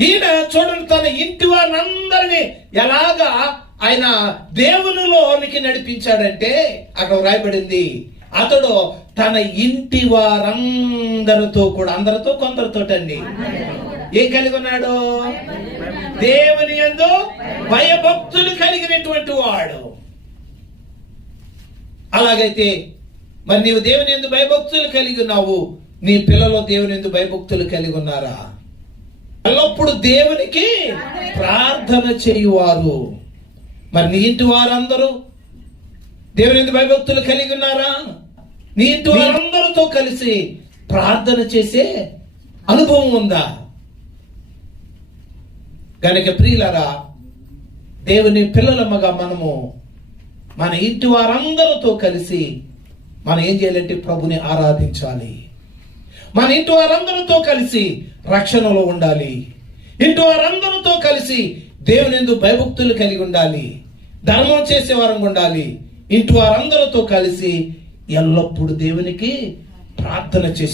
ఈయన చూడండి, తన ఇంటి వారందరినీ ఎలాగా ఆయన దేవునిలోనికి నడిపించాడంటే, అక్కడ రాయబడింది, అతడు తన ఇంటి వారందరితో కూడా, అందరితో కొందరితోటండి ఏం కలిగి ఉన్నాడు? దేవుని యందు భయభక్తులు కలిగినటువంటి వాడు. అలాగైతే మరి నీవు దేవుని యందు భయభక్తులు కలిగి ఉన్నావు, నీ పిల్లలు దేవుని యందు భయభక్తులు కలిగి ఉన్నారా? ఎల్లప్పుడు దేవునికి ప్రార్థన చేయువారు. మరి నీ ఇంటి వారందరూ దేవుని యందు భయభక్తులు కలిగి ఉన్నారా? నీ ఇంటి వారందరితో కలిసి ప్రార్థన చేసే అనుభవం ఉందా? కనుక ప్రియులారా, దేవుని పిల్లలమ్మగా మనము మన ఇంటి వారందరితో కలిసి మనం ఏం చేయాలంటే ప్రభుని ఆరాధించాలి. మన ఇంటి వారందరితో కలిసి రక్షణలో ఉండాలి. ఇంటి వారందరితో కలిసి దేవుని యందు భయభక్తులు కలిగి ఉండాలి. ధర్మం చేసే వారంగా ఉండాలి. ఇంటి వారందరితో కలిసి ఎల్లప్పుడూ దేవునికి ప్రార్థన చేసి